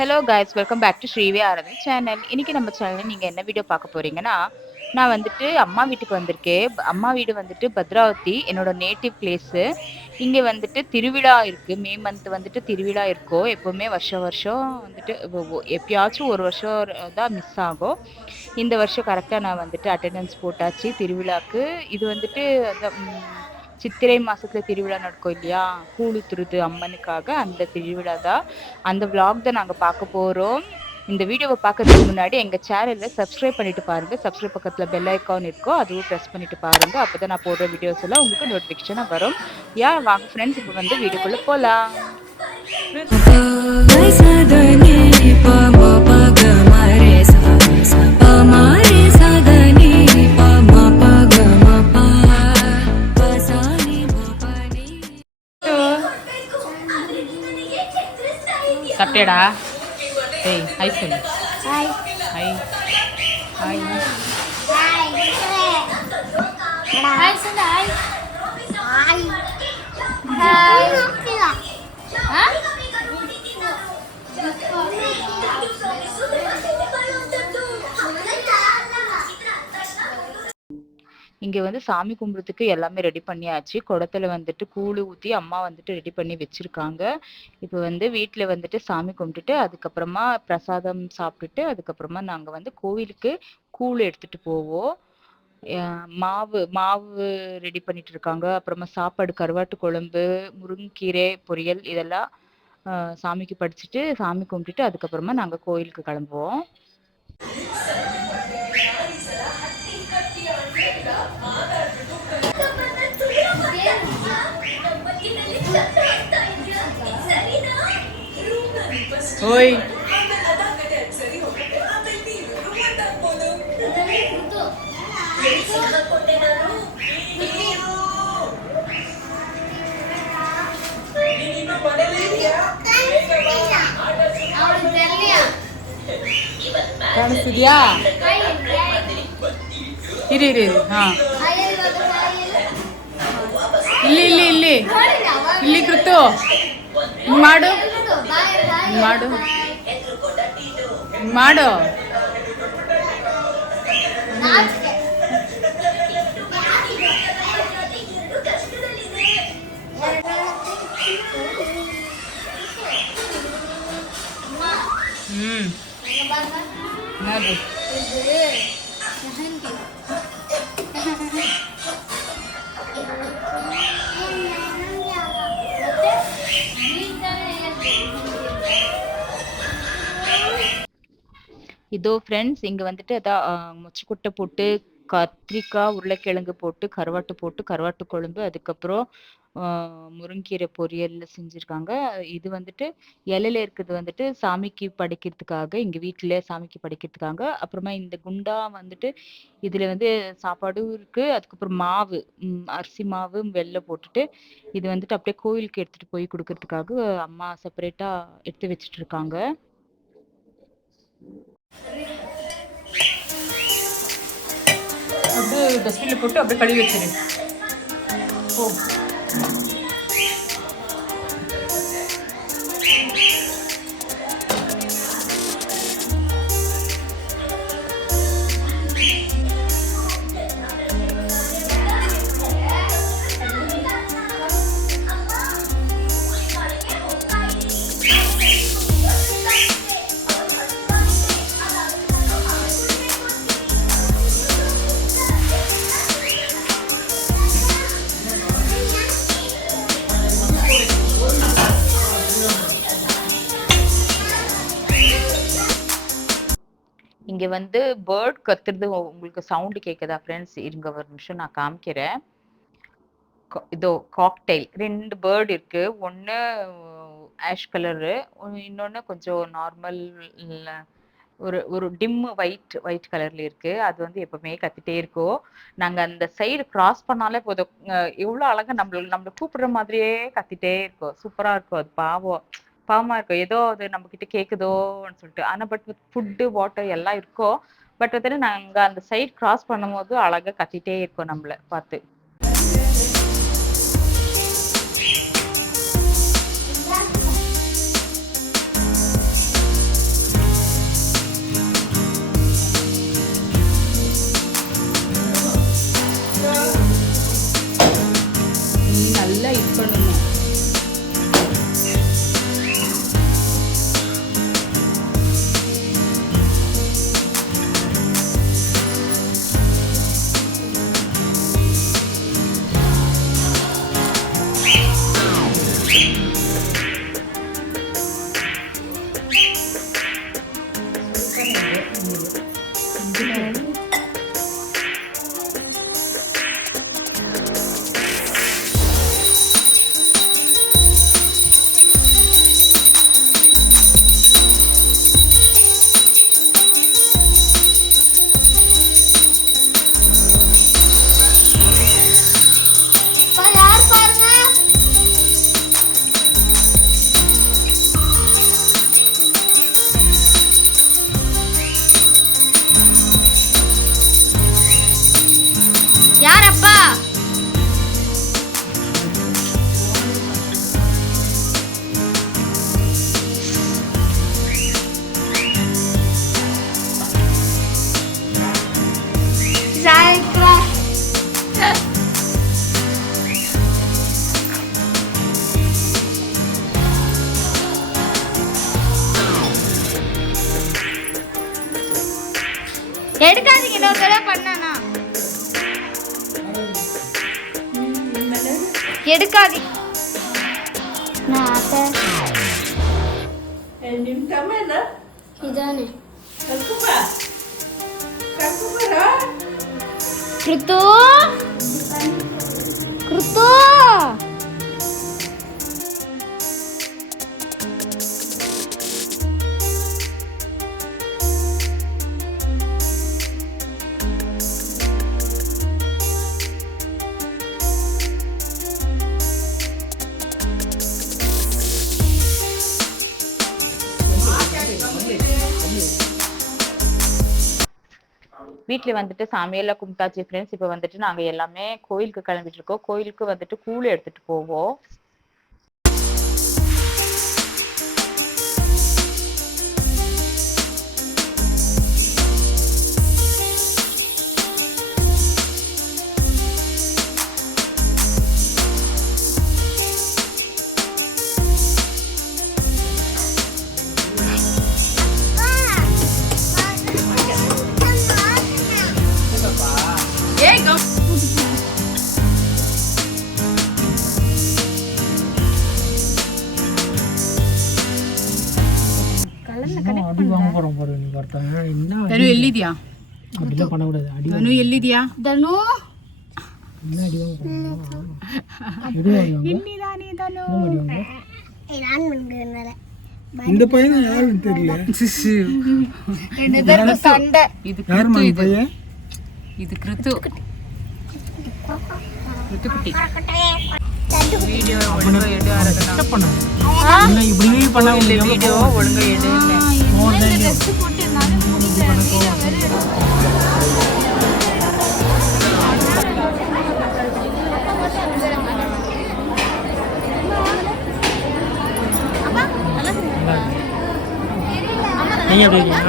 Hello guys, welcome back to ஸ்ரீவே ஆராதனை channel. இன்னைக்கு நம்ம சேனலில் நீங்கள் என்ன வீடியோ பார்க்க போறீங்கன்னா, நான் வந்துட்டு அம்மா வீட்டுக்கு வந்திருக்கேன். அம்மா வீடு வந்துட்டு பத்ராவதி, என்னோட நேட்டிவ் பிளேஸு. இங்கே வந்துட்டு திருவிழா இருக்கு. மே மந்த் வந்துட்டு திருவிழா இருக்கும். எப்பவுமே வருஷம் வருஷம் வந்துட்டு எப்பயாச்சும் ஒரு வருஷம் தான் மிஸ் ஆகும். இந்த வருஷம் கரெக்டாக நான் வந்துட்டு அட்டெண்டன்ஸ் போட்டாச்சு திருவிழாக்கு. இது வந்துட்டு அந்த சித்திரை மாசத்துல திருவிழா நடக்கும் இல்லையா, கூழுத்துருது அம்மனுக்காக, அந்த திருவிழா தான். அந்த விளாக் தான் நாங்கள் பார்க்க போகிறோம். இந்த வீடியோவை பார்க்கறதுக்கு முன்னாடி எங்கள் சேனலில் சப்ஸ்கிரைப் பண்ணிட்டு பாருங்கள். சப்ஸ்கிரைப் பக்கத்தில் பெல் ஐக்கான் இருக்கும், அதுவும் ப்ரெஸ் பண்ணிட்டு பாருங்கள். அப்போ தான் நான் போடுற வீடியோஸ் எல்லாம் உங்களுக்கு நோட்டிஃபிகேஷனாக வரும். வாங்க ஃப்ரெண்ட்ஸ், இப்போ வந்து வீடியோக்குள்ளே போகலாம். சாப்பிட்டேடா? ஏய், ஹாய் சொல்லு. ஹாய் ஹாய் ஹாய் ஹாய் சொல்லு. Hi hi hi. இங்கே வந்து சாமி கும்பிட்றதுக்கு எல்லாமே ரெடி பண்ணியாச்சு. குடத்துல வந்துட்டு கூழ் ஊற்றி அம்மா வந்துட்டு ரெடி பண்ணி வச்சுருக்காங்க. இப்போ வந்து வீட்டில் வந்துட்டு சாமி கும்பிட்டுட்டு அதுக்கப்புறமா பிரசாதம் சாப்பிட்டுட்டு அதுக்கப்புறமா நாங்கள் வந்து கோவிலுக்கு கூழ் எடுத்துகிட்டு போவோம். மாவு மாவு ரெடி பண்ணிட்டு இருக்காங்க. அப்புறமா சாப்பாடு கருவாட்டு குழம்பு, முருங்கீரை பொரியல் இதெல்லாம் சாமிக்கு படிச்சுட்டு சாமி கும்பிட்டுட்டு அதுக்கப்புறமா நாங்கள் கோயிலுக்கு கிளம்புவோம். ஓய் ಕಾಣಿಸ್ತಿದ್ಯಾ? ಇರಿ ಇರಿ ಇರಿ. ಹಾ, ಇಲ್ಲಿ ಇಲ್ಲಿ ಇಲ್ಲಿ ಇಲ್ಲಿ ಕೃತು ಹಿಂಗ್ ಮಾಡು, ಹಿಂಗ್ ಮಾಡು, ಹಿಂಗ್ ಮಾಡು. ನೋಡ್ರಿ, இதோ ஃப்ரெண்ட்ஸ் இங்கே வந்துட்டு அதான் மொச்சக்கொட்டை போட்டு கத்திரிக்காய் உருளைக்கிழங்கு போட்டு கருவாட்டு குழம்பு, அதுக்கப்புறம் முருங்கீரை பொரியல் செஞ்சுருக்காங்க. இது வந்துட்டு இலையில இருக்கிறது வந்துட்டு சாமிக்கு படைக்கிறதுக்காக, எங்கள் வீட்டில் சாமிக்கு படைக்கிறதுக்காக. அப்புறமா இந்த குண்டா வந்துட்டு இதில் வந்து சாப்பாடும் இருக்குது. அதுக்கப்புறம் மாவு, அரிசி மாவு வெல்லம் போட்டுட்டு இது வந்துட்டு அப்படியே கோயிலுக்கு எடுத்துகிட்டு போய் கொடுக்கறதுக்காக அம்மா செப்பரேட்டாக எடுத்து வச்சுட்டு இருக்காங்க. அப்படியே டஸ்ட்பினில் போட்டு அப்படியே கழுவி வச்சிரு. ஓ, இங்கே வந்து பேர்ட் கத்துறது உங்களுக்கு சவுண்டு கேட்குதா ஃப்ரெண்ட்ஸ்? இருங்க ஒரு நிமிஷம் நான் காமிக்கிறேன். இதோ காக்டெயில் 2 பேர்டு இருக்கு. ஒன்று ஆஷ் கலரு, இன்னொன்று கொஞ்சம் நார்மல் ஒரு ஒரு டிம்மு ஒயிட் கலர்ல இருக்கு. அது வந்து எப்பவுமே கத்திட்டே இருக்கும். நாங்கள் அந்த சைடு கிராஸ் பண்ணாலே போதும், எவ்வளோ அழகா நம்மள கூப்பிடுற மாதிரியே கத்திட்டே இருக்கும். சூப்பரா இருக்கும். அது பாவமா இருக்கும். ஏதோ அது நம்ம கிட்ட கேக்குதோன்னு சொல்லிட்டு. ஆனா பட் ஃபுட்டு வாட்டர் எல்லாம் இருக்கும். பட் வந்துட்டு நாங்க அந்த சைடு கிராஸ் பண்ணும்போது அழகா கத்திட்டே இருக்கோம் நம்மள பார்த்து. எடுக்காதீங்க, இன்னொரு தடவை பண்ணானா எடுக்காதீங்க. நான் அத்தை இதானே கிருத்து கிருத்து வீட்டில் வந்துட்டு சாமியெல்லாம் கும்பிட்டாச்சு ஃப்ரெண்ட்ஸ். இப்போ வந்துட்டு நாங்கள் எல்லாமே கோயிலுக்கு கிளம்பிட்டு இருக்கோம். கோயிலுக்கு வந்துட்டு கூழ் எடுத்துட்டு போவோம். அடி வாங்க போறோம் பாரு நீ ஒருத்தன் என்ன தனு எல்லிதியா அப்படிலாம் பண்ண கூடாது அடி தனு எல்லிதியா தனு என்ன அடி வாங்க போறோம் எது வாங்க இன்னிதானே தனு அடி வாங்க நான் பண்ணுறேன். இந்த பையன் யாருன்னு தெரியல சண்டை இது யார் கிருத்து, மாதிரி இது பையன் இது கிருத்து கிருத்து குட்டி வீடியோ ஒழுங்கா எடு அரகனா பண்ணாங்க என்ன இப்படி பண்ணா இல்ல வீடியோ ஒழுங்கா எடுன்னு நீங்க எப்படி இருக்கீங்க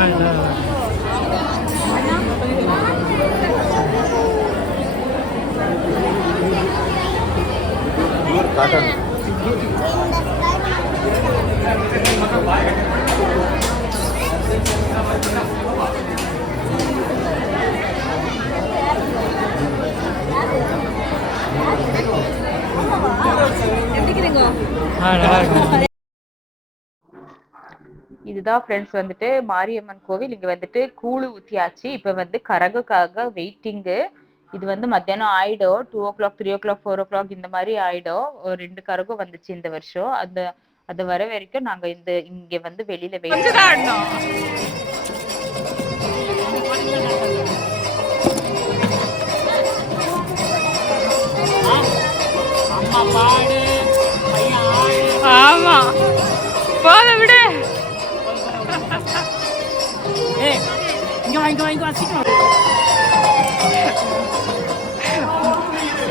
இதுதான் ஃப்ரெண்ட்ஸ் வந்துட்டு மாரியம்மன் கோவில். இங்க வந்துட்டு கூழு ஊத்தியாச்சு. இப்ப வந்து கரகுக்காக வெயிட்டிங்கு. இது வந்து மத்தியானம் ஆயிடும். 2 o'clock 3 o'clock 4 o'clock இந்த மாதிரி ஆயிடும். ஒரு 2 கரகம் வந்துச்சு இந்த வருஷம். அது வர வரைக்கும் நாங்க இங்க வந்து வெளியில வெயிட். ஆமா போத விடு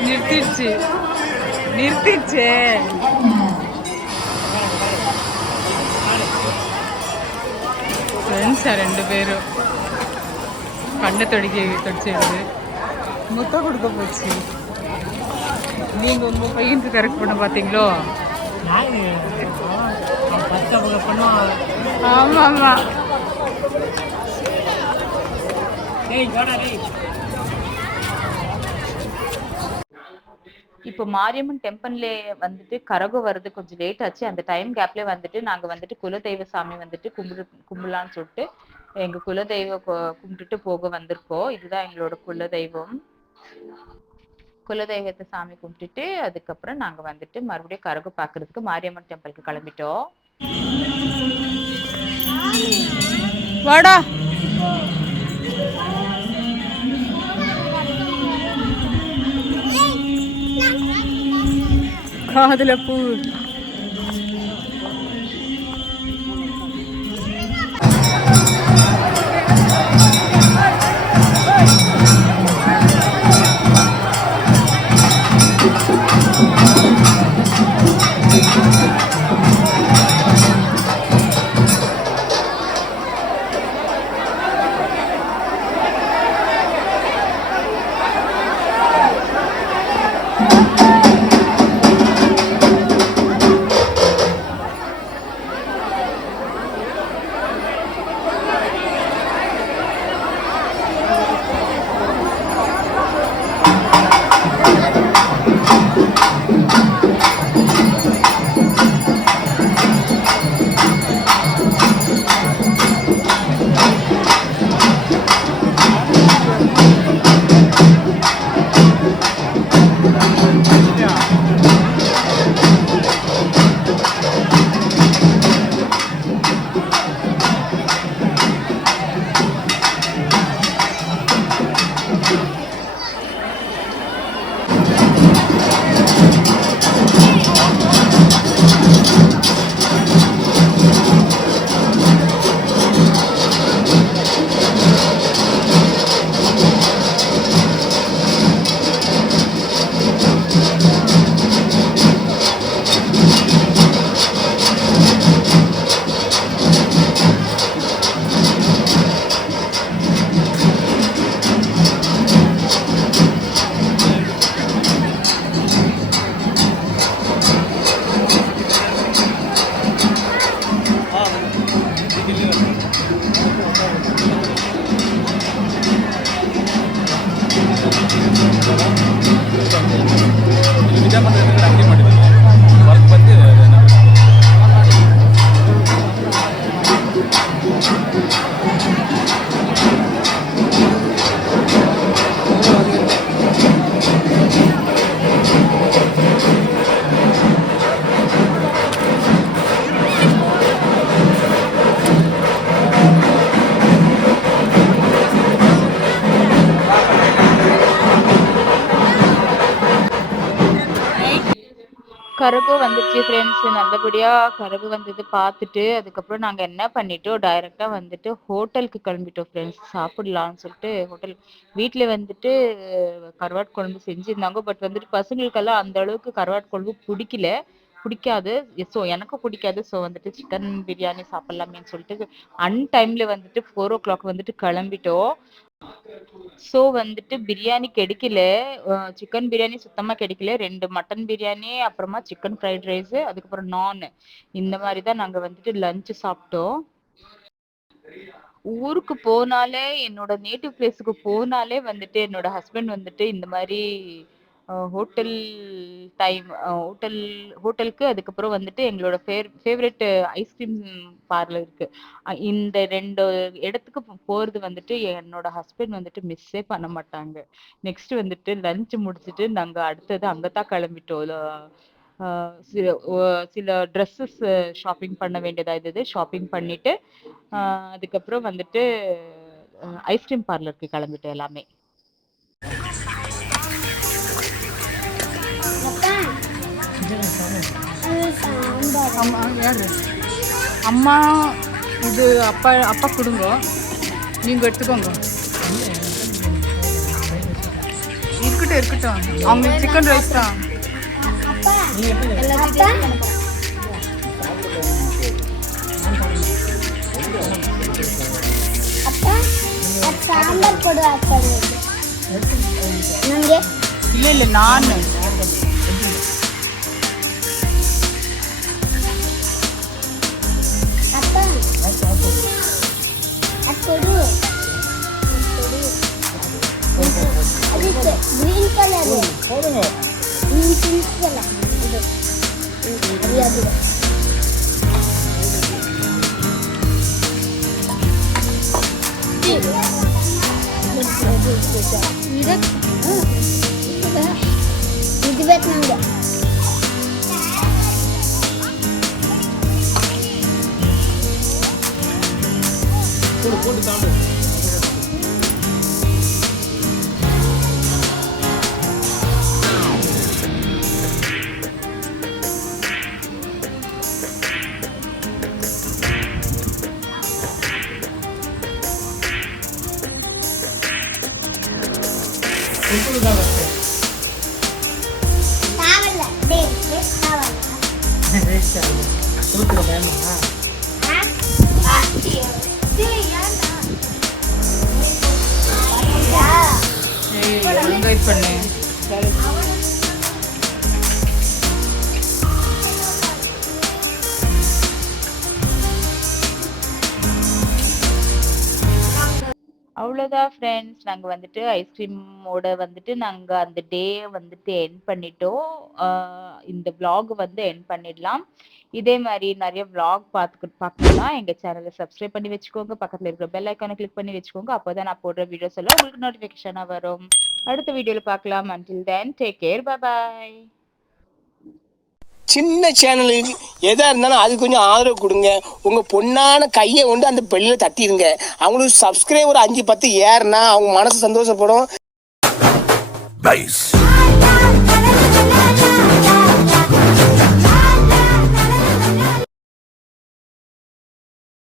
நிறுத்திடுச்சு நிறுத்திடுச்சு ஃப்ரெண்ட்ஸா 2 பேரும் கண்ணை தொடச்சிடுது. முத்தம் கொடுக்க போச்சு. நீங்க உங்க பையனுக்கு கரெக்ட் பண்ண பாத்தீங்களோ? ஆமா ஆமா இப்போ மாரியம்மன் டெம்பிள்ல வந்துட்டு கரகம் வருது கொஞ்சம் லேட் ஆச்சு. அந்த டைம் கேப்ல வந்துட்டு நாங்க வந்துட்டு குலதெய்வ சாமி வந்துட்டு கும்பிடலான்னு சொல்லிட்டு எங்க குலதெய்வ கும்பிட்டுட்டு போக வந்திருக்கோம். இதுதான் எங்களோட குலதெய்வம். குலதெய்வத்தை சாமி கும்பிட்டுட்டு அதுக்கப்புறம் நாங்க வந்துட்டு மறுபடியும் கரகம் பாக்குறதுக்கு மாரியம்மன் டெம்பிளுக்கு கிளம்பிட்டோம். வாடா காதுல பூ கரும்பு வந்துருச்சு ஃப்ரெண்ட்ஸ். நல்லபடியா கரும்பு வந்தது பார்த்துட்டு, அதுக்கப்புறம் நாங்க என்ன பண்ணிட்டோம், டைரக்ட்டா வந்துட்டு ஹோட்டலுக்கு கிளம்பிட்டோம் ஃப்ரெண்ட்ஸ். சாப்பிடலாம்னு சொல்லிட்டு வீட்ல வந்துட்டு கருவாட்டு குழம்பு செஞ்சிருந்தாங்க. பட் வந்துட்டு பசங்களுக்கெல்லாம் அந்த அளவுக்கு கருவாட்டு குழம்பு பிடிக்காது. ஸோ எனக்கும் பிடிக்காது. ஸோ வந்துட்டு சிக்கன் பிரியாணி சாப்பிடலாமேன்னு சொல்லிட்டு டைம்ல வந்துட்டு 4:00 வந்துட்டு கிளம்பிட்டோம். ஸோ வந்துட்டு பிரியாணி கிடைக்கல. சிக்கன் பிரியாணி சுத்தமா கிடைக்கல. 2 மட்டன் பிரியாணி, அப்புறமா சிக்கன் ஃப்ரைட் ரைஸு, அதுக்கப்புறம் நானு. இந்த மாரி தான் நாங்க வந்துட்டு லஞ்ச் சாப்பிட்டோம். ஊருக்கு போனாலே, என்னோட நேட்டிவ் பிளேஸ்க்கு போனாலே வந்துட்டு என்னோட ஹஸ்பண்ட் வந்துட்டு இந்த மாரி ஹோட்டல் டைம் ஹோட்டலுக்கு அதுக்கப்புறம் வந்துட்டு எங்களோட ஃபேவரைட் ஐஸ்கிரீம் பார்லர் இருக்கு. இந்த 2 இடத்துக்கு போறது வந்துட்டு என்னோட ஹஸ்பண்ட் வந்துட்டு மிஸ்ஸே பண்ண மாட்டாங்க. நெக்ஸ்ட் வந்துட்டு லஞ்ச் முடிச்சுட்டு நாங்க அடுத்தது அங்கதான் கிளம்பிட்டோம். அ சில சில ட்ரெஸ்ஸஸ் ஷாப்பிங் பண்ண வேண்டியதா இருந்தது. ஷாப்பிங் பண்ணிட்டு அதுக்கப்புறம் வந்துட்டு ஐஸ்கிரீம் பார்லருக்கு கிளம்பிட்டோம் எல்லாமே. அம்மா யாரு அம்மா இது அப்பா அப்பா கொடுங்க, நீங்கள் எடுத்துக்கோங்க. இருக்கட்டும் அவங்களுக்கு சிக்கன் ரைஸ் தான். சாம்பார் போடுவா இல்லை நான் அப்பா கொடு அது கிரீன் கலர் போடுங்க. பிங்க் கலர் இது அது இது வேணுங்க. போட்டு தாண்டு. பண்ணு. அவ்வளோதான் ஃப்ரெண்ட்ஸ். நாங்க வந்துட்டு ஐஸ்கிரீமோட வந்துட்டு நாங்க அந்த டே வந்துட்டு எண்ட் பண்ணிட்டோம். இந்த vlog வந்து எண்ட் பண்ணிடலாம். இதே மாரி நெறைய vlog பார்க்கணும்னா எங்க சேனல சப்ஸ்கிரைப் பண்ணி வச்சுக்கோங்க. பக்கத்துல இருக்கிற பெல் ஐகானை கிளிக் பண்ணி வச்சுக்கோங்க. அப்பதான் நான் போடுற வீடியோஸ் எல்லாம் உங்களுக்கு நோட்டிஃபிகேஷனா வரும். அடுத்த வீடியோல பார்க்கலாம். until then take care. bye bye. சின்ன சேனலுக்கு எதா இருந்தாலும் அது கொஞ்சம் ஆதரவு கொடுங்க. உங்க பொண்ணான கையை கொண்டு அந்த பெல்லில தட்டிடுங்க. அவங்களுக்கு சப்ஸ்கிரைபர் 5-10 ஏறுனா அவங்க மனசு சந்தோஷப்படும்.